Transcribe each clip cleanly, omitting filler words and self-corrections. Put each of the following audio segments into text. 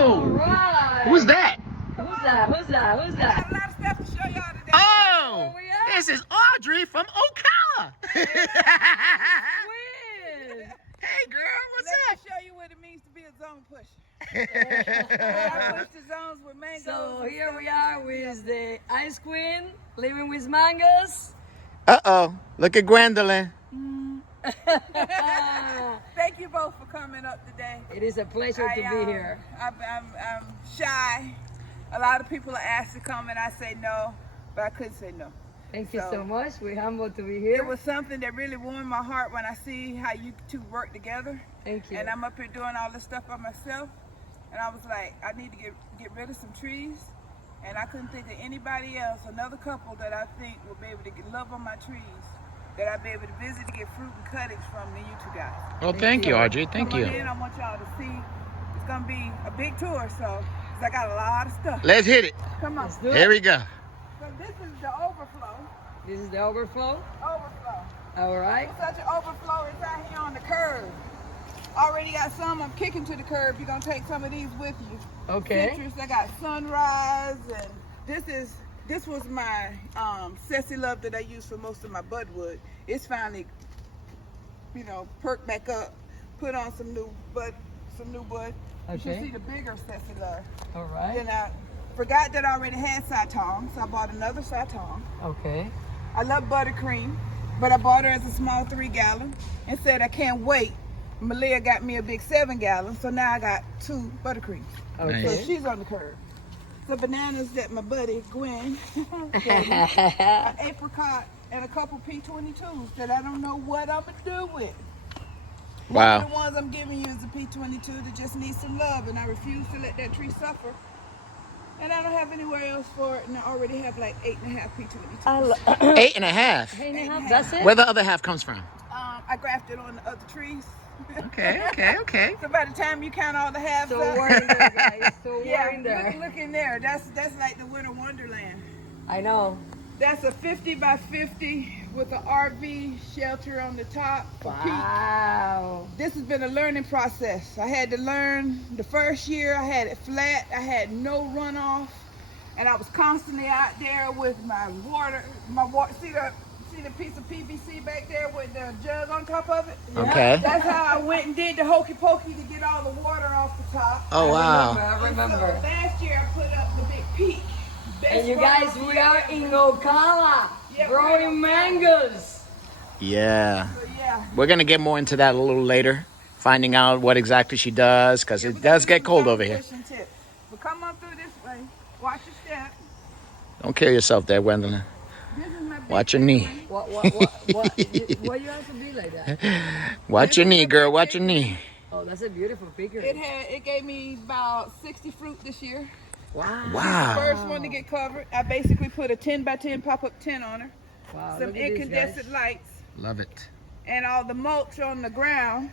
All right. Who's that? Who's that? Who's that? I got a lot of stuff to show y'all today. Oh, we are? this is Audrey from Ocala. Win. Hey, girl, what's Let up? me show you what it means to be a zone pusher. I push the zones with mangoes. So here we are with the Ice Queen living with mangoes. Uh-oh, look at Gwendolyn. Thank you both for coming up today. It is a pleasure to be here. I'm shy. A lot of people are asked to come and I say no, but I couldn't say no. Thank you so much. We're humbled to be It here. was something that really warmed my heart when I see how you two work together. Thank you. And I'm up here doing all this stuff by myself. And I was like, I need to get rid of some trees. And I couldn't think of anybody else, another couple that I think will be able to get love on my trees, that I'll be able to visit to get fruit and cuttings from than you two guys. Well, thank you, Audrey. Thank Come you. on in, I want y'all to see. It's gonna be a big tour, so 'cause I got a lot of stuff. Let's hit it. Come on. Let's do Here it. we go. So this is the overflow. This is the overflow. Overflow. All right. Such an overflow is out here on the curb. Already got some. I'm kicking to the curb. You're gonna take some of these with you. Okay. Citrus. I got sunrise, and this was my Sassy Love that I use for most of my budwood. It's finally, perked back up. Put on some new bud. You Okay. should see the bigger Sassy Love. All right. Then I forgot that I already had Satong, so I bought another Satong. Okay. I love buttercream, but I bought her as a small 3-gallon and said I can't wait. Malia got me a big 7-gallon, so now I got 2 buttercreams. Okay. So she's on the curb. The bananas that my buddy Gwen gave me, an apricot and a couple P22s that I don't know what I'm gonna do with. One Wow. of the ones I'm giving you is a P22 that just needs some love, and I refuse to let that tree suffer. And I don't have anywhere else for it, and I already have like 8.5 P22s. 8.5. Hey, Neha, that's it? Where the other half comes from? I grafted on the other trees. Okay. So by the time you count all the halves So up, we're in there, guys. So we're yeah, in there. look in there. That's like the winter wonderland. I know. That's a 50 by 50 with an RV shelter on the top. For peak. Wow. This has been a learning process. I had to learn the first year. I had it flat. I had no runoff, and I was constantly out there with my water. See the piece of PVC back there with the jug on top of it? Okay. That's how I went and did the hokey pokey to get all the water off the top. Oh, wow. I remember. So last year I put up the big peak. And you guys, we are in Ocala, Yeah, growing mangoes. Yeah. So yeah. We're going to get more into that a little later, finding out what exactly she does, because Yeah, it we're does gonna get do cold some over here. pushing tips. But come on through this way. Watch your step. Don't kill yourself there, Gwendolyn. This is my big Watch your knee. What you have to be like that? Watch your knee, girl. Watch your knee. Oh, that's a beautiful picture. It gave me about 60 fruit this year. Wow. Wow. First one to get covered. I basically put a 10 by 10 pop-up tent on her. Wow. Some Look at these guys. incandescent lights. Love it. And all the mulch on the ground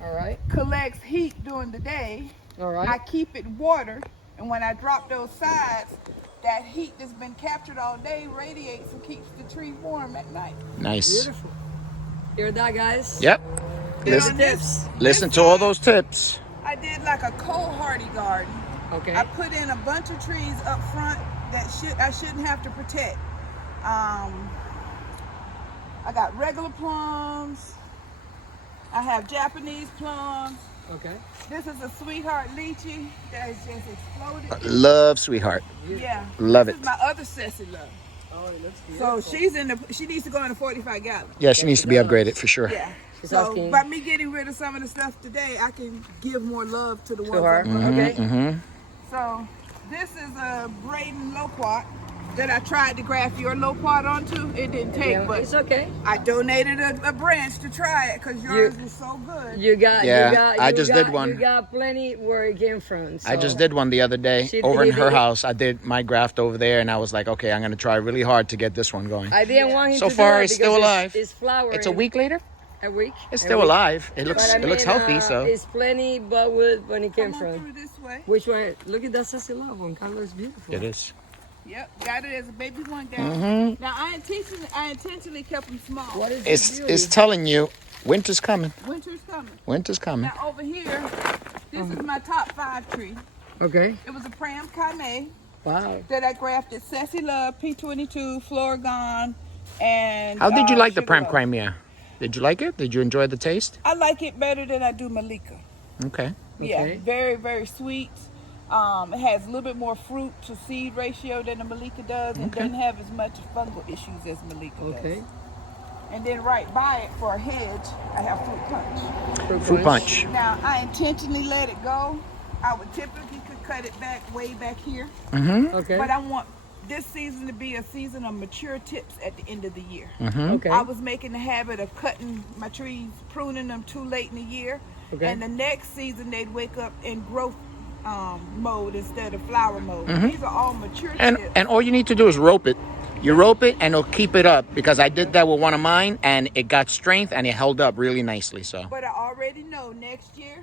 All right. collects heat during the day. All I right. keep it watered, and when I drop those sides, that heat that's been captured all day radiates and keeps the tree warm at night. Nice. Beautiful. Hear that, guys? Yep. Then Listen, on this listen to all those tips. I did like a cold hardy garden. Okay. I put in a bunch of trees up front that I shouldn't have to protect. I got regular plums. I have Japanese plums. Okay. This is a sweetheart lychee that has just exploded. Love, sweetheart. Yeah. Love This it. is my other Sassy Love. Oh, it looks beautiful. So she needs to go in a 45 gallon. Yeah, she needs to be upgraded for sure. Yeah. She's So asking- by me getting rid of some of the stuff today, I can give more love to the ones. her. that- Okay. Mm-hmm. So this is a Braden loquat that I tried to graft your loquat onto. It didn't take, Yeah, but it's okay. I donated a branch to try it because yours was so good. You got. I just did one. You got plenty where it came from. I so- just did one the other day She over in did her it. house. I did my graft over there, and I was like, okay, I'm going to try really hard to get this one going. I didn't want him So to do far, it it's still because alive. It's flowering. It's a week later. A week. It's A still week. alive. It looks But I it looks mean, healthy. So it's plenty, but with when it came Come on from. through this way. Which one? Look at that Sassy Love one. Color is beautiful. it is. Yep, got it as a baby one down. Now I intentionally kept them small. What is this beauty? It's telling you winter's coming. Winter's coming. Winter's coming. Now over here, this is my top 5 tree. Okay. It was a Pram Kame Wow. that I grafted Sassy Love, P22, Floragon, and How did you like the Sugar Prem Loaf. Crimea? Did you like it? Did you enjoy the taste? I like it better than I do Malika. Okay. Yeah, Okay. very, very sweet. It has a little bit more fruit to seed ratio than the Malika does, and Okay. doesn't have as much fungal issues as Malika Okay. does. And then right by it for a hedge, I have fruit punch. Fruit punch. Now, I intentionally let it go. I would typically could cut it back way back here, Okay. but I want this season to be a season of mature tips at the end of the year. Okay. I was making the habit of cutting my trees, pruning them too late in the year, Okay. and the next season they'd wake up in growth mode instead of flower mode. These are all mature And tips. and all you need to do is rope it. You rope it and it'll keep it up, because I did that with one of mine and it got strength and it held up really nicely. So But I already know next year,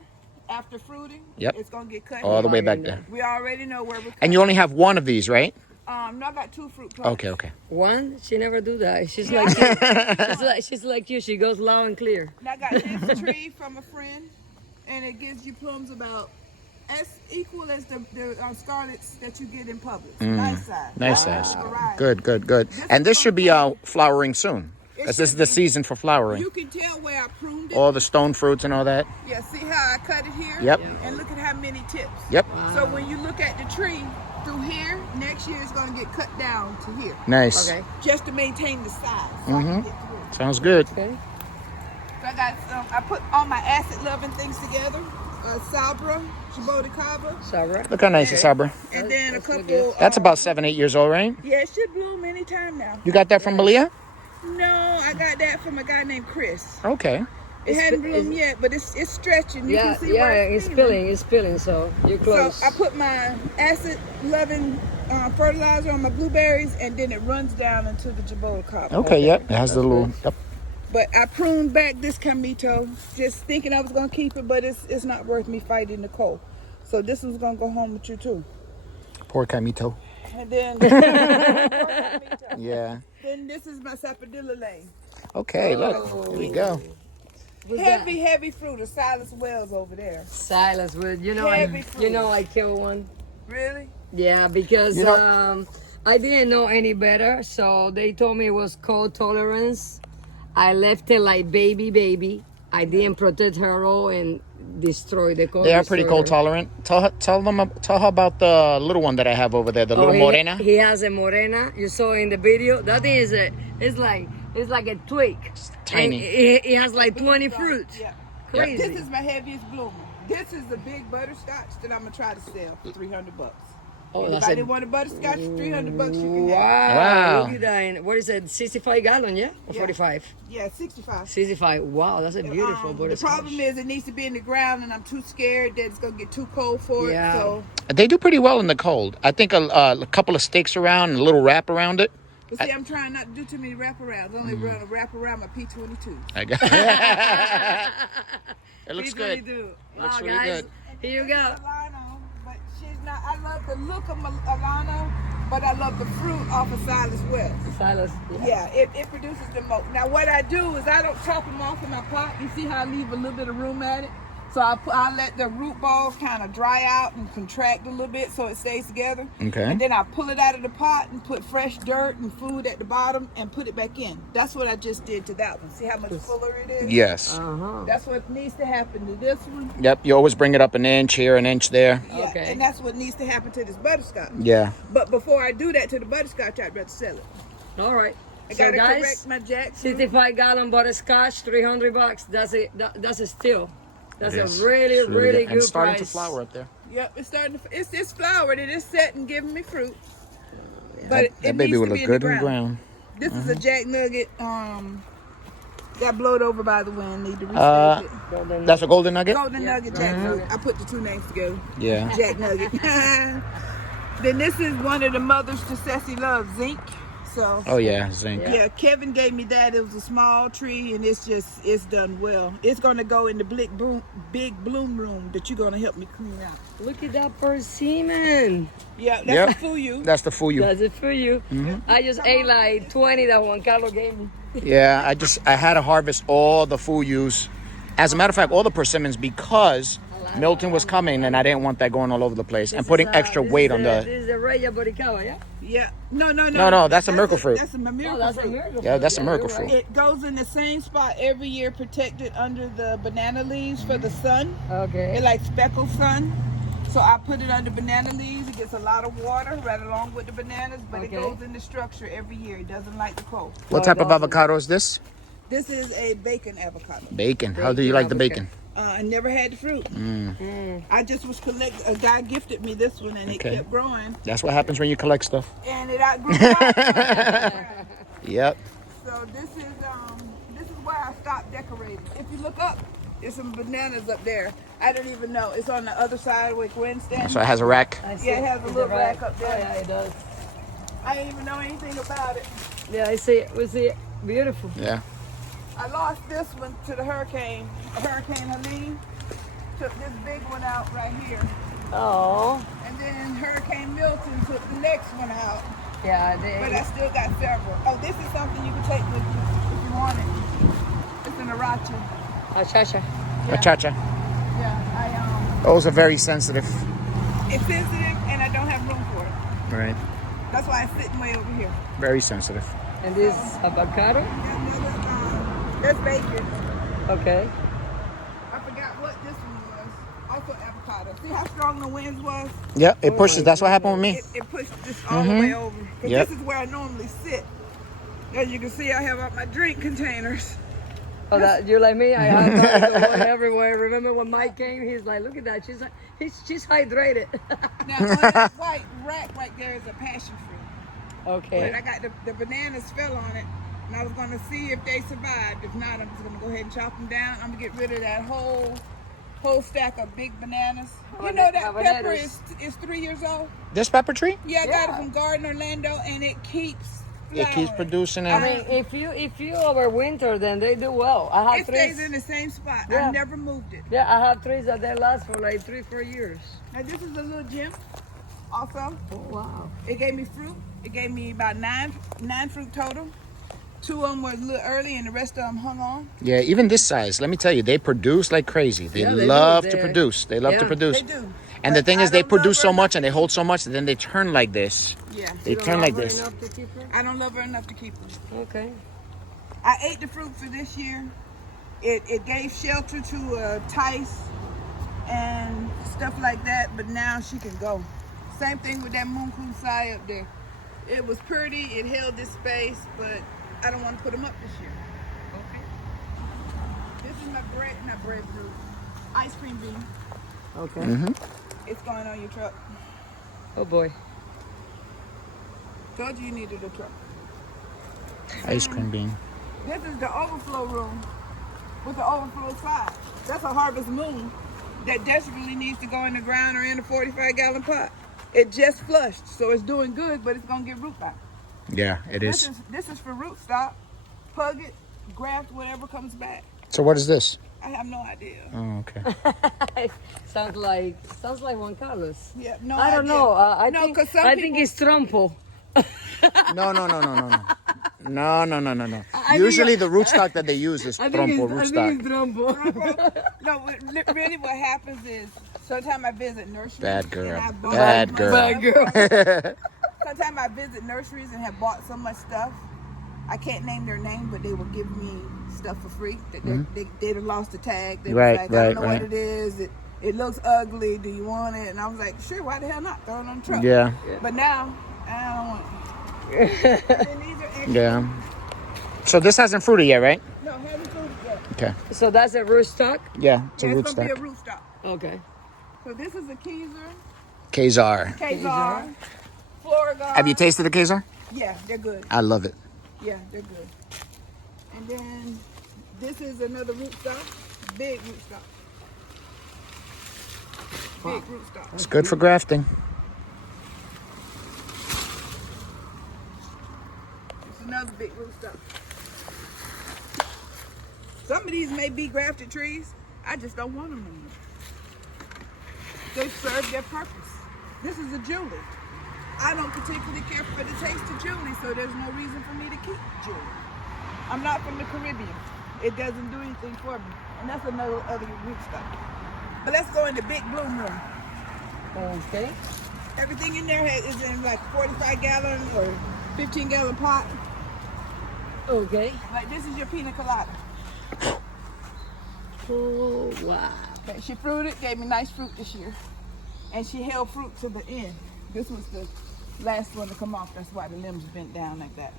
after fruiting, Yep. it's gonna get cut. all the way Yeah, back yeah. there. We already know where we're cutting. And you only have one of these, right? No, I got 2 fruit punches. Okay, okay. One, she never do that. She's like you. She's like you. She goes loud and clear. And I got this tree from a friend, and it gives you plums about as equal as the scarlets that you get in Publix. Nice size. Nice Nice size. variety. Good, good, good. And this should be flowering soon, because this is the season for flowering. You can tell where I pruned it. All the stone fruits and all that. Yeah, see how I cut it here? Yep. And look at how many tips. Yep. So when you look at the tree through here, next year it's going to get cut down to here, Nice. Okay. just to maintain the size. So I can get through it. Sounds good. Okay. So I got I put all my acid-loving things together. Sabra, Chabodicaba, Sabra. Look how nice it's Sabra. and then a That's really couple. good. That's about 7, 8 years old, right? Yeah, it should bloom anytime now. You got that from Malia? No, I got that from a guy named Chris. Okay. It hadn't sp- bloomed yet, but it's stretching. You Yeah, can see yeah. where It's spilling. It's spilling. So you're close. So I put my acid-loving fertilizer on my blueberries, and then it runs down into the Chabodicaba. Okay, yep. It has the little. Yep. But I pruned back this camito, just thinking I was gonna keep it, but it's not worth me fighting the cold. So this one's gonna go home with you too. Poor Camito. And then, Yeah. then this is my sapodilla lane. Okay, look. Here we go. What's that? Heavy fruit of Silas Wells over there. Silas with Heavy I fruit. I killed one. Really? Yeah, because You know- I didn't know any better, so they told me it was cold tolerance. I left it like baby. I didn't protect her all and destroy the cold. They are pretty cold destroyer. tolerant. Tell her about the little one that I have over there, the little morena. He has a morena. You saw in the video. That thing is it's like a twig. Tiny. And it has like 20 fruits. Yeah. Crazy. This is my heaviest bloomer. This is the big butterscotch that I'm gonna try to sell for $300. Oh, that's Anybody a want a butterscotch? $300 you can have. wow. Wow. Look at that. And what is it? 65 gallon, yeah? Or Yeah. 45? Yeah, 65. 65. Wow, that's a beautiful The butterscotch. problem is it needs to be in the ground, and I'm too scared that it's gonna get too cold for Yeah. it. So, They do pretty well in the cold. I think a couple of stakes around and a little wrap around it. but see, I'm trying not to do too many wraparounds. I only run a wrap around my P22. I got It looks good. Do. Looks Wow, really guys. good. Here you This go. is Alana, but she's not. I love the look of Alana, but I love the fruit off of Silas Wells. Silas. Yeah, it produces the most. Now what I do is I don't chop them off in my pot. You see how I leave a little bit of room at it? So I let the root balls kind of dry out and contract a little bit so it stays together. Okay. And then I pull it out of the pot and put fresh dirt and food at the bottom and put it back in. That's what I just did to that one. See how much fuller it is? Yes. Uh-huh. That's what needs to happen to this one. Yep. You always bring it up an inch here, an inch there. Yeah, Okay. and that's what needs to happen to this butterscotch. Yeah. But before I do that to the butterscotch, I'd rather sell it. All right. I So gotta guys, correct my jackfruit. 65 gallon butterscotch, $300. That's a steal. That's It is. a really, It's really And good it's starting price. to flower up there. Yep, it's starting to. It's flowered. It is set and giving me fruit. But That it baby needs would to look be good in in the the ground. ground. This is a Jack Nugget. Got blowed over by the wind. Need to restage it. Golden- That's a golden nugget? Golden Nugget Jack Nugget. I put the two names together. Yeah. Jack Nugget. Then this is one of the mothers to Sassy Love, Zinc. So. Oh, yeah. Zinc. Yeah, Kevin gave me that. It was a small tree, and it's done well. It's gonna go in the big bloom room that you're gonna help me clean out. Look at that persimmon. Yeah, that's Yep. a Fuyu. That's the fuyu. That's it for you. I just ate like 20 that Juan Carlos gave me. Yeah, I had to harvest all the fuyus. As a matter of fact, all the persimmons, because Milton was coming, and I didn't want that going all over the place and putting extra weight on the. This is a Raya Boricua, yeah? Yeah. No. No, that's a miracle fruit. That's a miracle Oh, that's a fruit. miracle. Yeah, that's a fruit. miracle you're fruit. right. It goes in the same spot every year, protected under the banana leaves for the sun. Okay. It like speckled sun. So I put it under banana leaves. It gets a lot of water right along with the bananas, but Okay. it goes in the structure every year. It doesn't like the cold. What type of avocado is this? This is a bacon avocado. Bacon. How do you like the bacon? I never had the fruit. I just was a guy gifted me this one, and it Okay. kept growing, That's what happens when you collect stuff. and it outgrew. it. Yep. So this is where I stopped decorating. If you look up, there's some bananas up there. I didn't even know. It's on the other side where Gwen's standing. So it has a rack. I see Yeah, it has a It's little rack up there. Oh, yeah, it does. I didn't even know anything about it. Yeah, I see it. We see it. Beautiful. Yeah. I lost this one to the Hurricane Helene. Took this big one out right here. Oh. And then Hurricane Milton took the next one out. Yeah, But I still got several. Oh, this is something you can take with you if you want it. It's an aracha. Achacha. Achacha. Yeah, Those are very sensitive. it's sensitive and I don't have room for it. Right. That's why it's sitting way over here. Very sensitive. And this avocado? There's bacon. Okay. I forgot what this one was. Also avocado. See how strong the winds was? Yeah, it pushes. That's what happened with me. It pushed this all the way over. 'Cause Yep. this is where I normally sit. As you can see, I have all my drink containers. Oh, that you're like me. I have one everywhere. Remember when Mike came? He's like, look at that. She's hydrated. Now, on that white rack right there is a passion fruit. Okay. But I got the bananas fell on it, and I was going to see if they survived. If not, I'm just going to go ahead and chop them down. I'm going to get rid of that whole stack of big bananas. You know that pepper is 3 years old? This pepper tree? Yeah, I got it from Garden Orlando, and it keeps It keeps flowering. producing I it. mean, if you overwinter, then they do well. I have It stays trees. in the same spot. Yeah. I never moved it. Yeah, I have trees that they last for like 3-4 years. Now this is a little gem. Also, Oh wow. it gave me fruit. It gave me about nine fruit total. 2 of them were a little early, and the rest of them hung on. Yeah, even this size. Let me tell you, they produce like crazy. They Yeah, they do. love to They- produce. They love to yeah. produce. They do. And the But thing I is, they don't love produce her so much enough and they hold so much, and then they turn like this. Yeah, They You don't turn love like her this. enough to keep her? I don't love her enough to keep her. Okay. I ate the fruit for this year. It gave shelter to Tice and stuff like that, but now she can go. Same thing with that moon kusai up there. It was pretty, it held this space, but I don't want to put them up this year. Okay. This is my not breadfruit, ice cream bean. Okay. It's going on your truck. Oh boy. Told you needed a truck. Ice cream bean. This is the overflow room with the overflow side. That's a harvest moon that desperately needs to go in the ground or in a 45-gallon pot. It just flushed, so it's doing good, but it's gonna get root back. Yeah, it is. This is for root stock. Plug it, graft whatever comes back. So what is this? I have no idea. Oh, okay. sounds like Juan Carlos. Yeah, no I don't idea. know. I No, think 'cause some I think people- it's trompo. No. No. Usually the rootstock that they use is trompo rootstock. trompo. No, really what happens is sometimes I visit nurseries. Bad girl. and I bought Bad so much girl. stuff. Bad girl. Sometimes I visit nurseries and have bought so much stuff. I can't name their name, but they will give me stuff for free. They'd have lost the tag. They Right, was like, I don't know right. what it is. It looks ugly. Do you want it? And I was like, sure, why the hell not? Throw it on the truck. Yeah, But now, I don't want it. And these are extra. yeah. So this hasn't fruited yet, right? No, haven't fruited yet. Okay. So that's a rootstock? Yeah, it's a Yeah, it's going to be a rootstock. rootstock. Okay. So this is a Kaiser, Kazar. Kazar, Florida. Have you tasted the Kazar? Yeah, they're good. I love it. Yeah, they're good. And then this is another rootstock, big rootstock. Big rootstock. It's good for grafting. It's another big rootstock. Some of these may be grafted trees. I just don't want them anymore. They serve their purpose. This is a Julie. I don't particularly care for the taste of Julie, so there's no reason for me to keep Julie. I'm not from the Caribbean. It doesn't do anything for me. And that's another other rootstock. But let's go in the big bloom room. Okay. Everything in there is in like 45-gallon or 15-gallon pot. Okay. Like this is your pina colada. Oh, wow. Okay, she fruited, gave me nice fruit this year. And she held fruit to the end. This was the last one to come off. That's why the limbs bent down like that.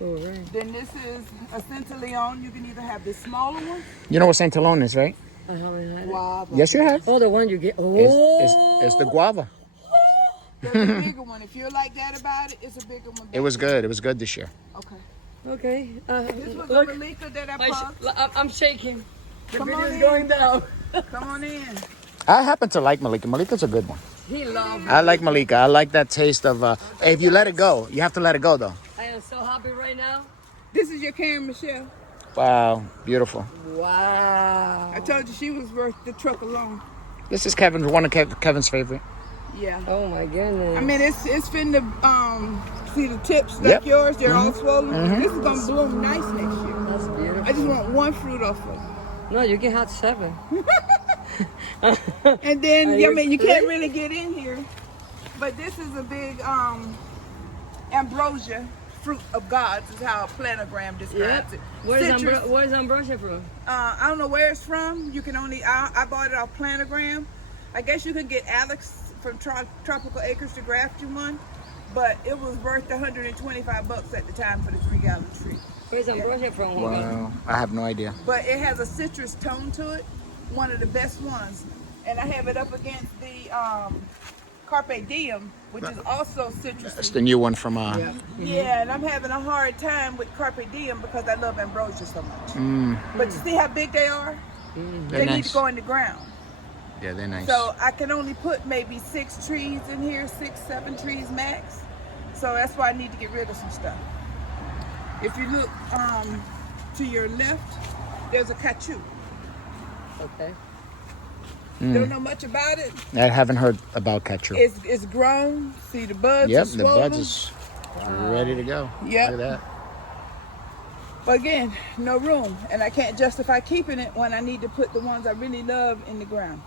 All right. Then this is a Centilleon. You can either have the smaller one. You know what Saint Elon is, right? I haven't had it. Guava. Yes, you have. Oh, the one you get. Oh. It's the guava. There's a bigger one. If you're like that about it, it's a bigger one. It was good. It was good this year. Okay. Okay. This was Look, a Malika that I I plucked. I'm shaking. The Come on video's in. going down. Come on in. I happen to like Malika. Malika's a good one. He loves it. I like Malika. I like that taste of. If you let it go, you have to let it go though. I am so happy right now. This is your Karen Michelle. Wow, beautiful. Wow. I told you she was worth the truck alone. This is one of Kevin's favorite. Yeah. Oh my goodness. I mean, it's finna, see the tips like Yep. yours, they're all swollen. This is gonna bloom nice next year. That's beautiful. I just want one fruit off of it. No, you can have 7. And then, Are I you mean, you can't kidding? really get in here, but this is a big Ambrosia, fruit of gods is how a planogram describes it. Citrus. Where's Ambrosia from? I don't know where it's from. You can only, I bought it off planogram. I guess you could get Alex from Tropical Acres to graft you one, but it was worth $125 at the time for the 3-gallon tree. Where's Ambrosia from? Wow, I have no idea. But it has a citrus tone to it, one of the best ones. And I have it up against the Carpe Diem, which is also citrusy. That's the new one from. Yeah, and I'm having a hard time with Carpe Diem because I love Ambrosia so much. But you see how big they are? They're They need nice. to go in the ground. Yeah, they're nice. So I can only put maybe 6 trees in here, 6, 7 trees max. So that's why I need to get rid of some stuff. If you look to your left, there's a caoutchouc. Okay. Don't know much about it. I haven't heard about ketchup. It's grown. See the buds Yep, are the swollen. buds is ready to go. Yep. Look at that. But again, no room. And I can't justify keeping it when I need to put the ones I really love in the ground.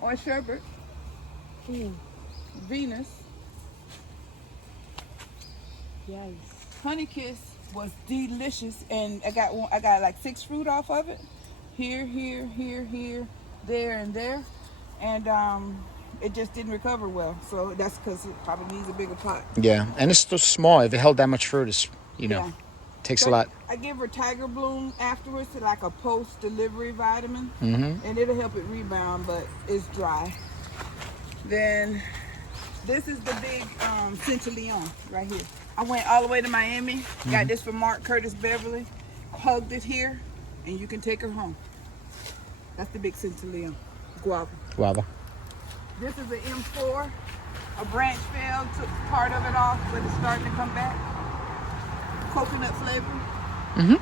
Or Sherbet. Venus. Yes. Honey Kiss was delicious, and I got like 6 fruit off of it. Here, there, and there. And it just didn't recover well. So that's because it probably needs a bigger pot. Yeah, and it's still small. If it held that much fruit, it's Yeah. takes So a lot. I give her Tiger Bloom afterwards, like a post-delivery vitamin, Mm-hmm. and it'll help it rebound, but it's dry. Then this is the big Centilleon right here. I went all the way to Miami, got this from Mark Curtis Beverly, hugged it here, and you can take her home. That's the big Centilleon, guava. Guava. This is an M4. A branch fell, took part of it off, but it's starting to come back. Coconut flavor.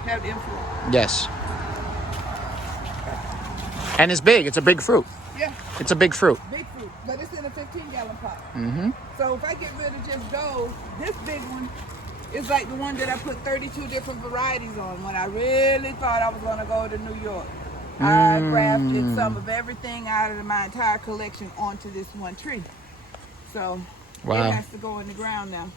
Have the M4. Yes. And it's big. It's a big fruit. Yeah, It's a big fruit. big fruit, but it's in a 15-gallon pot. Mm-hmm. So if I get rid of just those, this big one is like the one that I put 32 different varieties on when I really thought I was going to go to New York. I grafted some of everything out of my entire collection onto this one tree. So Wow. it has to go in the ground now.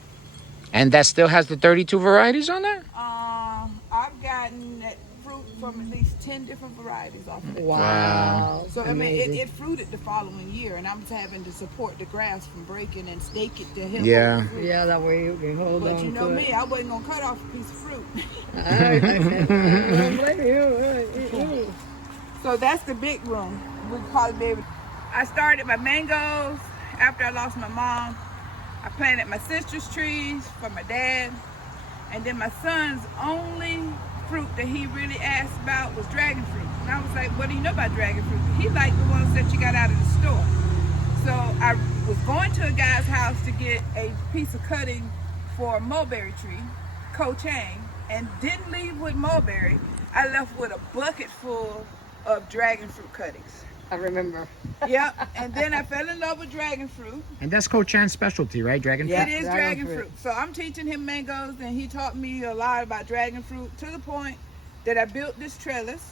And that still has the 32 varieties on there? I've gotten that fruit from at least 10 different varieties off of it. Wow. So I mean, Amazing. it fruited the following year, and I'm having to support the grass from breaking and stake it to help. Yeah. hold the fruit. Yeah, that way you can hold But on you know to me, it. I wasn't gonna cut off a piece of fruit. I don't blame you. So that's the big room. We call it baby. I started my mangoes after I lost my mom. I planted my sister's trees for my dad, and then my son's only fruit that he really asked about was dragon fruit. And I was like, what do you know about dragon fruit? He liked the ones that you got out of the store. So I was going to a guy's house to get a piece of cutting for a mulberry tree, co-chain, and didn't leave with mulberry. I left with a bucket full of dragon fruit cuttings. I remember. Yep, and then I fell in love with dragon fruit. And that's Coach Chan's specialty, right? Dragon Yeah. It is dragon dragon fruit. fruit. So I'm teaching him mangoes, and he taught me a lot about dragon fruit to the point that I built this trellis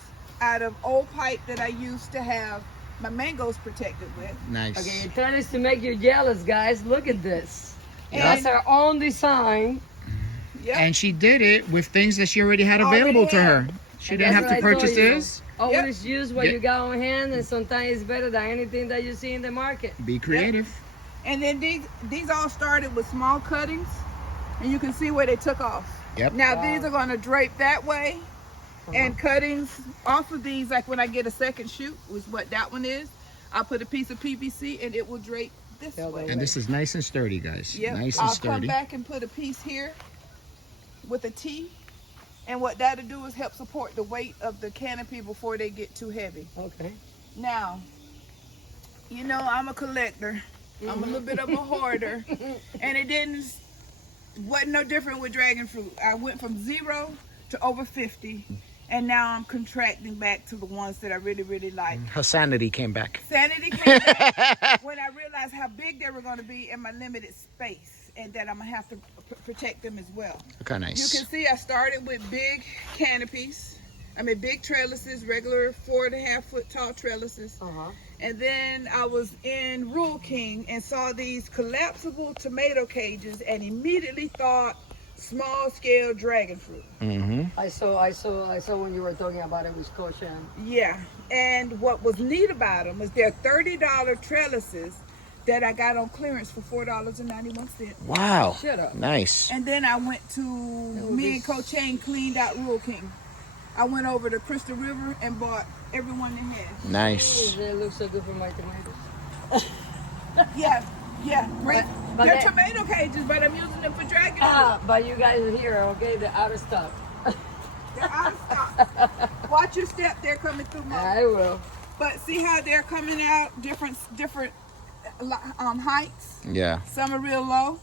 out of old pipe that I used to have my mangoes protected with. Nice. Okay, tell us to make you jealous, guys. Look at this. And- That's our own design. Yep. And she did it with things that she already had Already available to her. had. She And didn't that's have to what I purchase told you. this. Always use what Yeah. you got on hand, and sometimes it's better than anything that you see in the market. Be creative. And then these all started with small cuttings, and you can see where they took off. Yep. Now Wow. these are going to drape that way, and cuttings off of these, like when I get a second shoot, was what that one is. I put a piece of PVC and it will drape this The other way. And this is nice and sturdy, guys. Yep. Nice and I'll come sturdy. back and put a piece here with a T, and what that'll do is help support the weight of the canopy before they get too heavy. Okay. Now, you know I'm a collector. I'm a little bit of a hoarder, and it wasn't no different with dragon fruit. I went from 0 to over 50, and now I'm contracting back to the ones that I really, really like. Her sanity came back. Sanity came back when I realized how big they were going to be in my limited space, and that I'm going to have to protect them as well. Okay, nice. You can see I started with big canopies. Big trellises, regular 4.5 foot tall trellises. And then I was in Rural King and saw these collapsible tomato cages and immediately thought small scale dragon fruit. Mm-hmm. I saw when you were talking about it with Coach and Yeah. And what was neat about them was they're $30 trellises that I got on clearance for $4.91. Wow. Shut up. Nice. And then I went to, me and Coach Chain cleaned out Rural King. I went over to Crystal River and bought everyone they had. Nice. They look so good for my tomatoes. Yeah, great. But They're they- tomato cages, but I'm using them for dragon fruit. But you guys are here, okay? They're out of stock. They're out of stock. Watch your step, they're coming through more. I will. But see how they're coming out different heights? Yeah. Some are real low.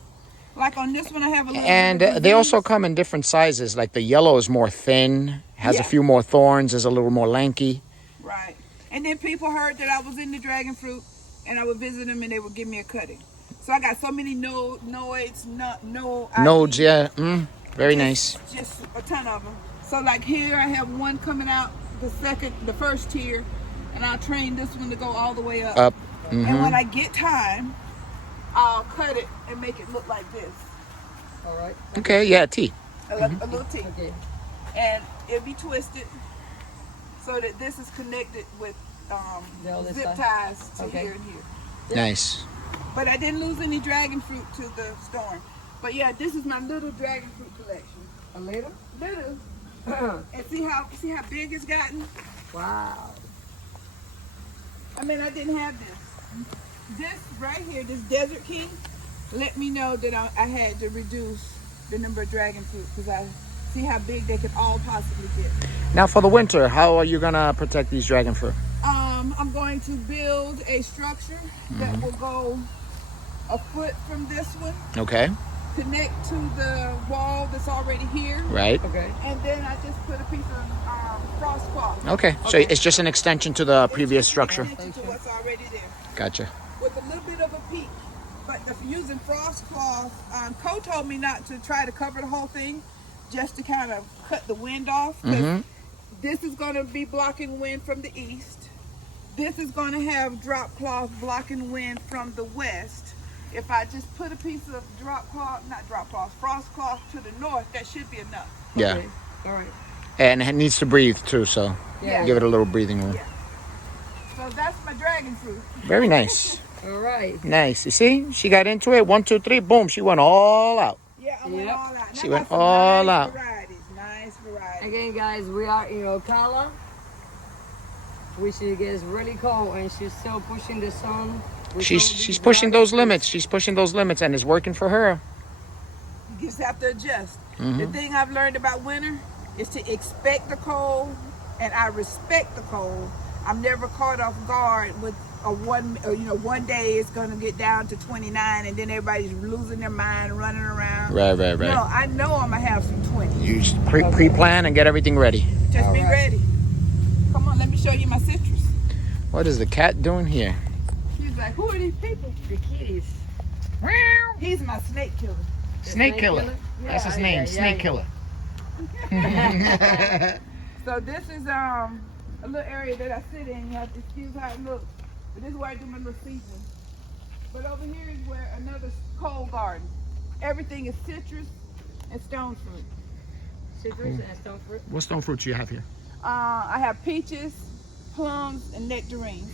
Like on this one, I have a little And bit of they also disease. come in different sizes. Like the yellow is more thin, has a Yeah. few more thorns, is a little more lanky. Right. And then people heard that I was in the dragon fruit, and I would visit them, and they would give me a cutting. So I got so many nodes, Nodes, yeah. Very nice. Just a ton of them. So like here, I have one coming out, the first tier, and I'll train this one to go all the way up. Up. And Mm-hmm. when I get time, I'll cut it and make it look like this, All right. Okay, yeah, T. a little T. Okay. And it'll be twisted so that this is connected with The other zip side. ties to Okay. here and here. Nice. But I didn't lose any dragon fruit to the storm. But yeah, this is my little dragon fruit collection. A little? Little. And see how big it's gotten? Wow. I didn't have this. This right here, this Desert King, let me know that I had to reduce the number of dragon fruit because I see how big they could all possibly get. Now for the winter, how are you gonna protect these dragon fruit? I'm going to build a structure that will go a foot from this one, Okay. connect to the wall that's already here, Right. Okay. and then I just put a piece of frost cloth. Okay. So it's just an extension to the previous structure. To what's already there. Gotcha. With a little bit of a peak. But if using frost cloth, Cole told me not to try to cover the whole thing, just to kind of cut the wind off. 'Cause this is going to be blocking wind from the east. This is going to have drop cloth blocking wind from the west. If I just put a piece of frost cloth to the north, that should be enough. Yeah. Okay. All right. And it needs to breathe too, so Yeah. give it a little breathing room. Yeah. So that's my dragon fruit. Very nice. All right. Nice. You see? She got into it. 1, 2, 3, boom. She went all out. Yeah, I went Yep. all out. And She I went got some all nice out. Nice varieties. Again, guys, we are in Ocala, which it gets really cold, and she's still pushing the sun. with all She's these pushing dragon those fruits. limits. She's pushing those limits, and it's working for her. You just have to adjust. The thing I've learned about winter is to expect the cold, and I respect the cold. I'm never caught off guard with one day it's gonna get down to 29, and then everybody's losing their mind, running around. Right. No, I know I'm gonna have some 20. You just pre-plan and get everything ready. Just All be right. ready. Come on, let me show you my citrus. What is the cat doing here? He's like, who are these people? The kitties. He's my snake killer. Snake killer. That's his name. Yeah. Snake killer. So this is a little area that I sit in. You have to excuse how it looks. But this is where I do my little season. But over here is where another cold garden. Everything is citrus and stone fruit. Citrus and stone fruit. What stone fruits you have here? I have peaches, plums, and nectarines.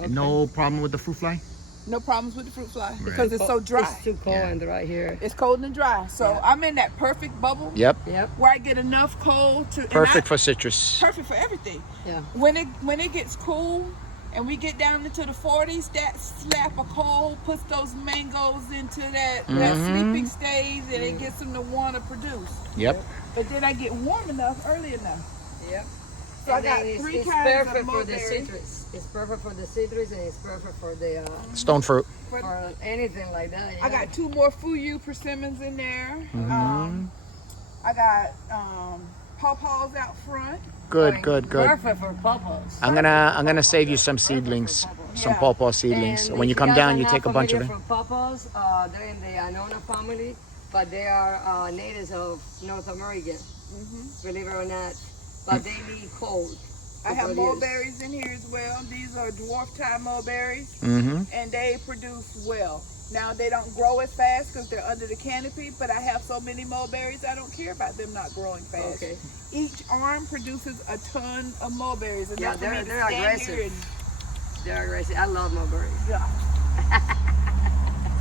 And no problem with the fruit fly? No problems with the fruit fly because it's so dry. It's too cold and dry here. It's cold and dry. So I'm in that perfect bubble. Yep. Yep. Where I get enough cold to Perfect for citrus. perfect for everything. Yeah. When it gets cool and we get down into the 40s, that slap of cold puts those mangoes into that sleeping stage and it gets them to want to produce. Yep. But then I get warm enough early enough. Yep. So I got three it's kinds perfect of for the mulberries. citrus. It's perfect for the citrus and it's perfect for the Stone fruit. for anything like that. I got 2 more Fuyu persimmons in there. I got pawpaws out front. Good, good, good. Perfect for pawpaws. I'm gonna save you some seedlings, some pawpaw seedlings. And When you if come guys down, are you not take a bunch of familiar them. from pawpaws, they're in the Anona family, but they are natives of North America. Believe it or not, but they need cold. I have mulberries in here as well. These are dwarf Thai mulberries, Mm-hmm. and they produce well. Now they don't grow as fast because they're under the canopy, but I have so many mulberries, I don't care about them not growing fast. Okay. Each arm produces a ton of mulberries, and Yeah, that's for me to they're stand aggressive. here They're aggressive. I love mulberries. and yeah.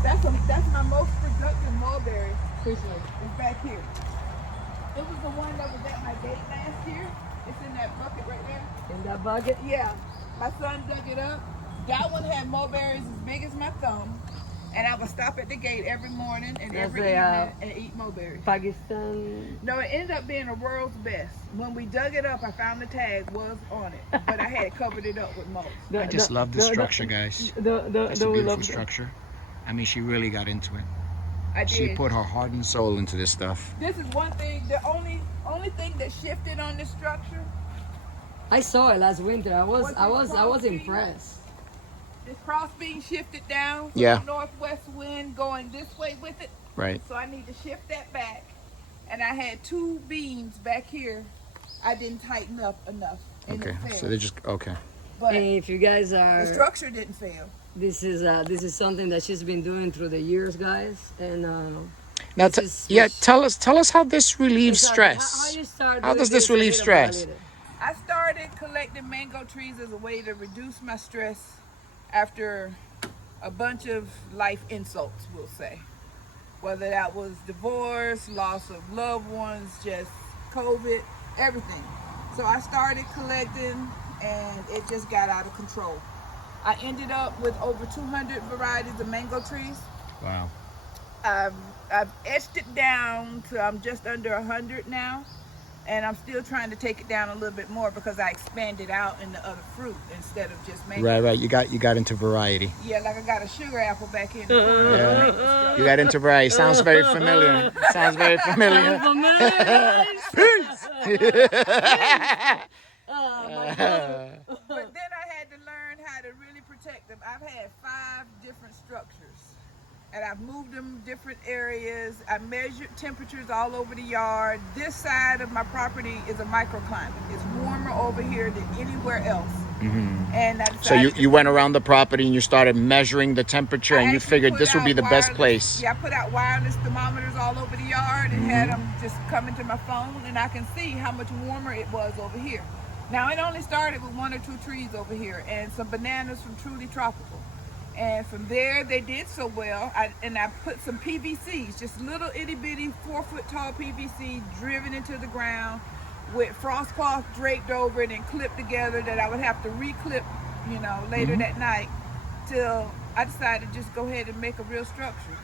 That's my most productive mulberry. Is back here. It was the one that was at my gate last year. It's in that bucket right there. In that bucket? Yeah, my son dug it up. That one had mulberries as big as my thumb, and I would stop at the gate every morning and That's every evening and eat mulberries. Pakistan. No, it ended up being a world's best. When we dug it up, I found the tag was on it, but I had covered it up with mulch. I just love the structure, guys. That's a beautiful structure. I mean, she really got into it. I She did. put her heart and soul into this stuff. This is one thing. The only thing that shifted on this structure. I saw it last winter. I was impressed. This cross beam shifted down. Yeah. The northwest wind going this way with it. Right. So I need to shift that back. And I had 2 beams back here. I didn't tighten up enough. And Okay. it failed. So they're just okay. But And if you guys are, the structure didn't fail. this is something that she's been doing through the years, guys. And Now, This is- yeah, tell us how this relieves how stress. you start How doing does this little relieve by stress? little. I started collecting mango trees as a way to reduce my stress after a bunch of life insults, we'll say. Whether that was divorce, loss of loved ones, just COVID, everything. So I started collecting and it just got out of control. I ended up with over 200 varieties of mango trees. Wow. I've etched it down to I'm just under 100 now, and I'm still trying to take it down a little bit more because I expanded out into other fruit instead of just mango. Right. You got into variety. Yeah, like I got a sugar apple back in the corner. Yeah. You got into variety. Sounds very familiar. Sounds very familiar. But then I had to learn how to really protect them. I've had 5 different structures, and I've moved them different areas. I measured temperatures all over the yard. This side of my property is a microclimate. It's warmer over here than anywhere else. And I So decided you went around the property and you started measuring the temperature and you actually figured put this would be out the best wireless- place. Yeah, I put out wireless thermometers all over the yard and had them just come into my phone, and I can see how much warmer it was over here. Now, it only started with 1 or 2 trees over here and some bananas from Truly Tropical. And from there, they did so well. I put some PVCs, just little itty bitty 4-foot tall PVC driven into the ground with frost cloth draped over it and clipped together that I would have to re-clip, later that night, till I decided to just go ahead and make a real structure.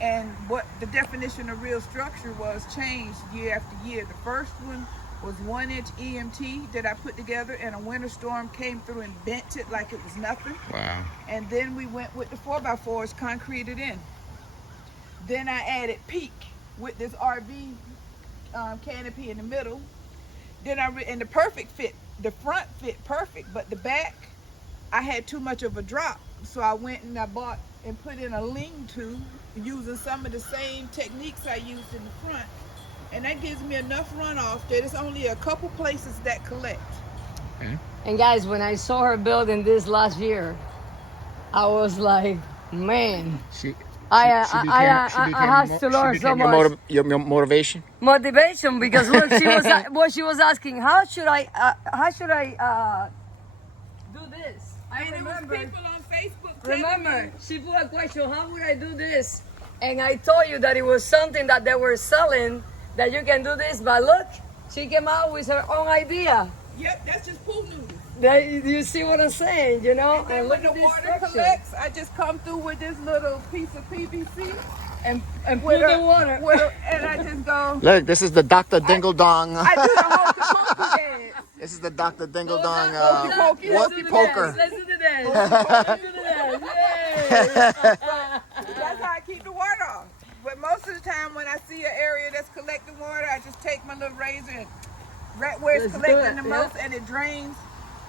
And what the definition of real structure was changed year after year. The first one was 1-inch EMT that I put together, and a winter storm came through and bent it like it was nothing. Wow. And then we went with the 4x4s concreted in. Then I added peak with this RV canopy in the middle. Then and the perfect fit, the front fit perfect, but the back, I had too much of a drop. So I went and I bought and put in a lean-to using some of the same techniques I used in the front. And that gives me enough runoff that it's only a couple places that collect. Okay. And guys, when I saw her building this last year, I was like, man, She I became have to learn so your, much your motivation. motivation because look, she was what she was asking. How should I do this? I And it was remember. people on Facebook telling Remember, me, she put a question. How would I do this? And I told you that it was something that they were selling that you can do this. But look, she came out with her own idea. yep, that's just pool noodles. You see what I'm saying? You know. And then And when look the at this water structure. collects, I just come through with this little piece of PVC And put with the water. and I just go. Look, this is the Dr. Dingle Dong. I do the hokey pokey dance. This is the Dr. Dingle Dong. Let's do What the poker? dance. Let's do the dance. Let's do the dance. Yay. That's how I keep the water off. But most of the time when I see an area that's collecting water, I just take my little razor and right where it's Let's do collecting it, the most and it drains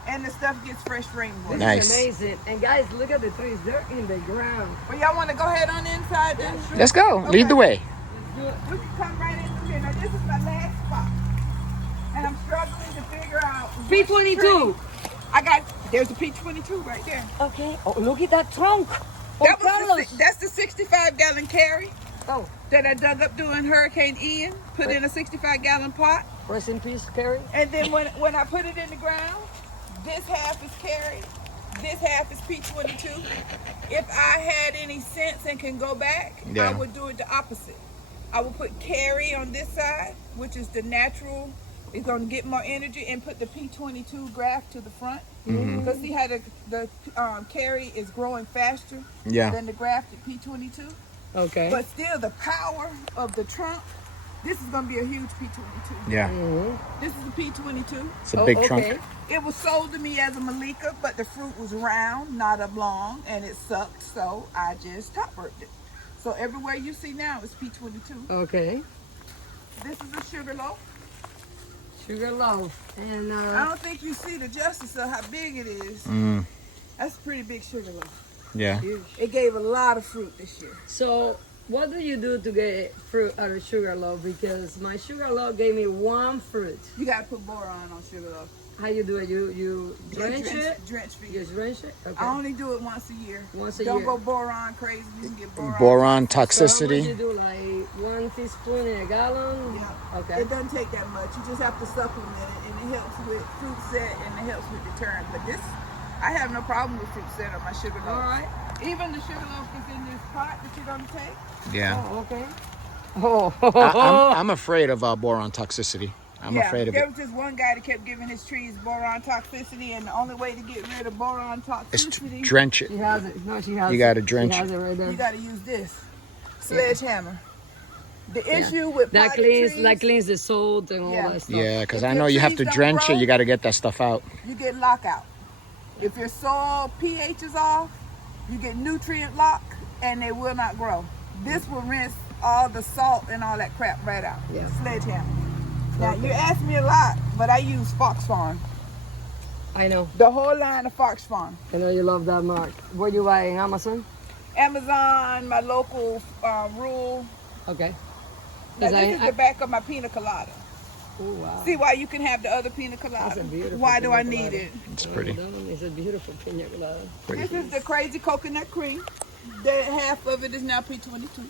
and the stuff gets fresh rainwater. Nice. It's amazing. And guys, look at the trees. They're in the ground. Well, y'all want to go ahead on the inside then? Let's go. Lead the way. We can come right in through here. Now this is my last spot. And I'm struggling to figure out which P22. tree. There's a P22 right there. Okay. Oh, look at that trunk. Oh, That was Carlos. that's the 65-gallon carry Oh, that I dug up during Hurricane Ian, put in a 65-gallon pot. rest in peace, Carrie. And then when I put it in the ground, this half is carry, this half is P22. If I had any sense and can go back, Yeah. I would do it the opposite. I would put carry on this side, which is the natural, it's going to get more energy, and put the P22 graft to the front. Because see how the carry is growing faster Yeah. than the grafted P22. Okay. But still, the power of the trunk, this is going to be a huge P22. Yeah. This is a P22. It's a big trunk. It was sold to me as a Malika, but the fruit was round, not oblong, and it sucked, so I just top worked it. So everywhere you see now is P22. Okay. This is a sugar loaf. Sugar loaf. And I don't think you see the justice of how big it is. That's a pretty big sugar loaf. Yeah. It gave a lot of fruit this year. so, what do you do to get fruit out of sugar loaf? Because my sugar loaf gave me one fruit. You gotta put boron on sugar loaf. How you do it? You drench it? Drench for You you. drench it? Okay. I only do it once a year. Once a Don't year. go boron crazy. You can get boron. Boron So what toxicity. you do? Like 1 teaspoon in a gallon? Yeah. Okay. It doesn't take that much. You just have to supplement it, and it helps with fruit set and it helps with deterrent. But this, I have no problem with fruit set on my sugar loaf. All right. Even the sugar loaf that's in this pot that you're gonna take. Yeah. Oh, okay. Oh. I'm afraid of boron toxicity. I'm afraid of there it. was just one guy that kept giving his trees boron toxicity, and the only way to get rid of boron It's to toxicity, drench it. She has it. No, she has it. You gotta drench She has it right there. you got to use this sledgehammer. The issue with That potted cleans, trees, that cleans the salt and all Yeah. that stuff. Yeah, because If I your know you have to trees don't drench grow- it. You got to get that stuff out. you get lockout. If your soil pH is off, you get nutrient lock, and they will not grow. This will rinse all the salt and all that crap right out. Yeah. Sledgehammer. Now you ask me a lot, but I use Fox Farm. I know. The whole line of Fox Farm. I know you love that mark. Where you buy in Amazon? Amazon, my local rural. Okay. Now, 'Cause this is the back of my pina colada. Oh, wow. See why you can have the other pina colada? That's a beautiful Why do pina I need colada. it? It's pretty. That one is a beautiful pina colada. This is the crazy coconut cream. The half of it is now P22.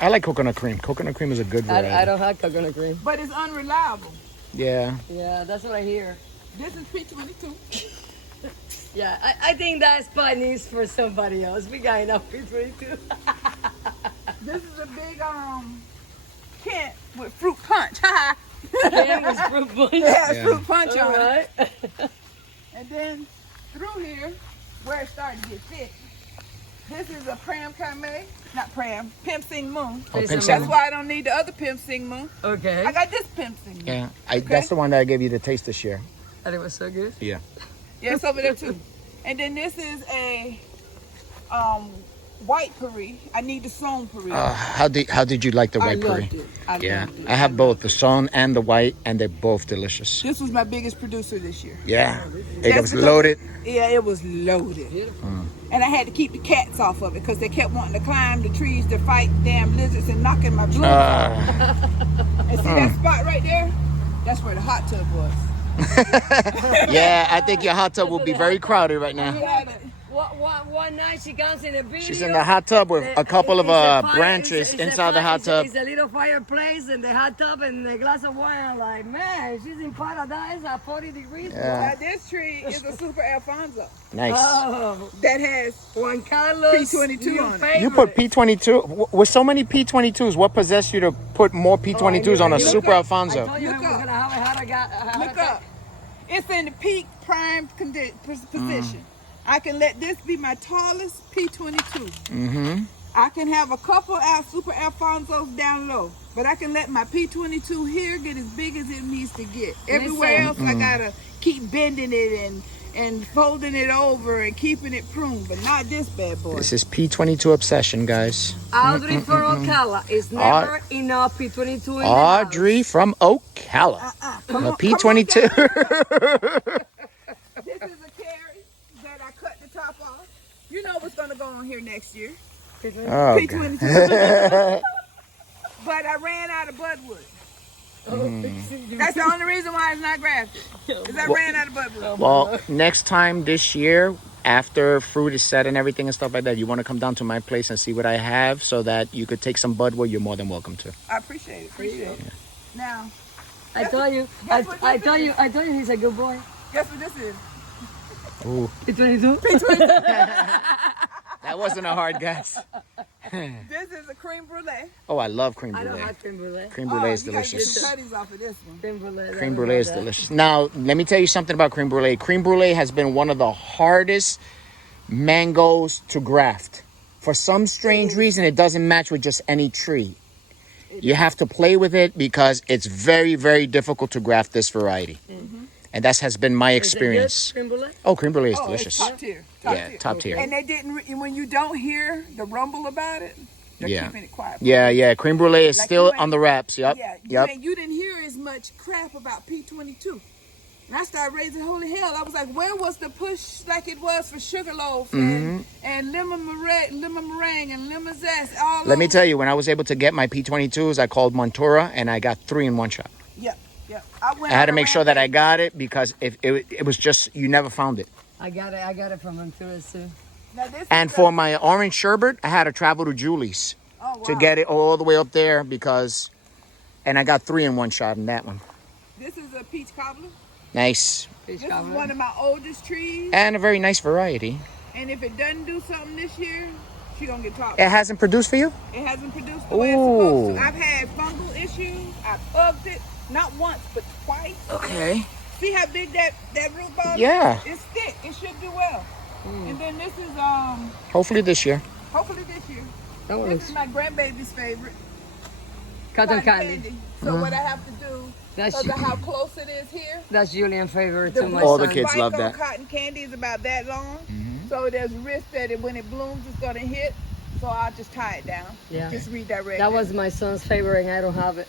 I like coconut cream. Coconut cream is a good variety. I don't have coconut cream. But it's unreliable. Yeah. Yeah, that's what I hear. This is P22. Yeah, I think that spot needs for somebody else. We got enough P22. This is a big Kent with fruit punch. Damn, it's fruit punch. It has Yeah. fruit punch All on it. right. And then through here, where it started to get thick, this is a Pimp Sing Moon. Oh, Face Pimp of Sing That's Moon. why I don't need the other Pimp Sing Moon. Okay. I got this Pimp Sing Moon. Yeah. That's the one that I gave you the taste this year. And it was so good. Yeah. Yeah, it's over there too. And then this is a white puree. I need the sown puree. How did you like the white I puree? loved it. I Yeah. loved it. I have both the sawn and the white, and they're both delicious. This was my biggest producer this year. Yeah. It That's was because- loaded. Yeah, it was loaded. Beautiful. And I had to keep the cats off of it because they kept wanting to climb the trees to fight damn lizards and knocking my blood. And see that spot right there? That's where the hot tub was. Yeah, I think your hot tub will be very crowded right now. One night she comes in the video. She's in the hot tub with a couple of branches inside the hot tub. It's a little fireplace and the hot tub and a glass of wine. I'm like, man, she's in paradise at 40 degrees. Yeah. Now this tree is a Super Alfonso Nice. Oh, that has Juan Carlos. P22 on it. You put P22 with so many P22s. What possessed you to put more P22s on a Super I Alfonso? told you I was going to have a heart attack. Look up. It's in the peak prime position. I can let this be my tallest P22. Mm-hmm. I can have a couple Super Alfonsos down low, but I can let my P22 here get as big as it needs to get. Everywhere else, I gotta keep bending it and folding it over and keeping it pruned, but not this bad boy. This is P22 obsession, guys. Audrey from Ocala. It's never enough P22 in the Audrey house. from Ocala. Come A on, P22. This is a carry that I cut the top off. You know what's gonna go on here next year. Oh, P22. God. But I ran out of budwood. That's the only reason why it's not grafted. Because I ran out of budwood. Well, next time this year, after fruit is set and everything and stuff like that, you want to come down to my place and see what I have so that you could take some budwood, you're more than welcome to. I appreciate it. Appreciate it. Now, I told you he's a good boy. guess what this is? Ooh, P22? that wasn't a hard guess. This is a creme brulee. Oh, I love creme I don't brulee. have creme brulee. Creme brulee is you gotta get delicious. some cutties off of this one. Creme brulee. Creme brulee is delicious. Now, let me tell you something about creme brulee. Creme brulee has been one of the hardest mangoes to graft. For some strange reason, it doesn't match with just any tree. You have to play with it because it's very, very difficult to graft this variety. And that has been my experience. Creme brulee? Oh, creme brulee is Oh, delicious. it's top tier. Top tier. And they didn't, when you don't hear the rumble about it, they're Yeah. keeping it quiet. Yeah. Creme brulee is Like still you ain't- on the wraps. Yep. Yeah, you didn't hear as much crap about P22. And I started raising holy hell. I was like, where was the push like it was for Sugar Loaf and lemon meringue and lemon zest? Let me tell you, when I was able to get my P22s, I called Montura and I got 3 in one shot. Yep. I had to make sure that I got it because if it was just, you never found it. I got it from Honduras too. And for my orange sherbet, I had to travel to Julie's to get it all the way up there and I got 3 in one shot in that one. This is a peach cobbler. Nice. This is one of my oldest trees. And a very nice variety. And if it doesn't do something this year, she gonna get topped. It hasn't produced for you? It hasn't produced the way it's supposed to. I've had fungal issues. I've hugged it, not once, but twice. Okay. See how big that root ball is? Yeah. It's thick. It should do well. And then this is Hopefully this year. hopefully this year. That one This looks is my grandbaby's favorite. cotton candy. So what I have to do, That's because of how close it is here, That's Julian's favorite the too. My All the son. kids spike love on that. cotton candy is about that long. So there's risk that when it blooms, it's gonna hit. So I'll just tie it down. Yeah. Just redirect. That it. was my son's favorite, and I don't have it.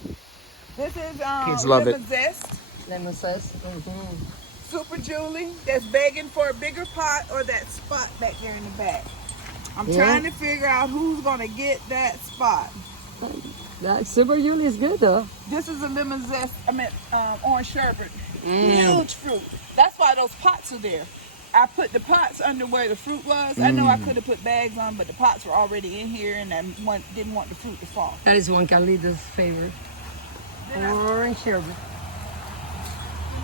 This is Kids love lemon it. zest. Lemon zest. Super Julie that's begging for a bigger pot or that spot back there in the back. I'm trying to figure out who's gonna get that spot. That Super Julie is good though. This is a lemon zest, orange sherbet. Huge fruit. That's why those pots are there. I put the pots under where the fruit was. I know I could have put bags on, but the pots were already in here and I didn't want the fruit to fall. That is one Carlito's favorite. Orange sherbet.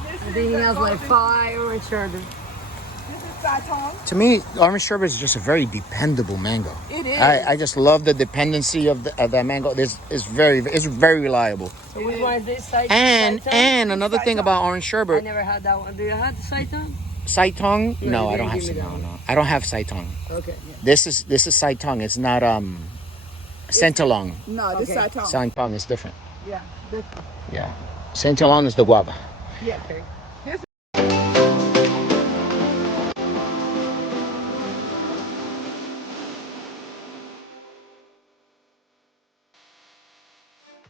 I think he has like 5 orange sherbet. This is Saitong. To me, orange sherbet is just a very dependable mango. It is. I just love the dependency of that mango. It's very reliable. So which one is this? Saitan? And another thing about orange I sherbet, never had that one. Do you have the Saitan? Saitong? No, No, you I don't didn't have give me that Saitong. one. No. I don't have Saitong. Okay. Yeah. This is Saitong. It's not Centilong. No, this is Okay. Saitong. Saitong is different. Yeah. Yeah. Centilong is the guava. Yeah. Okay.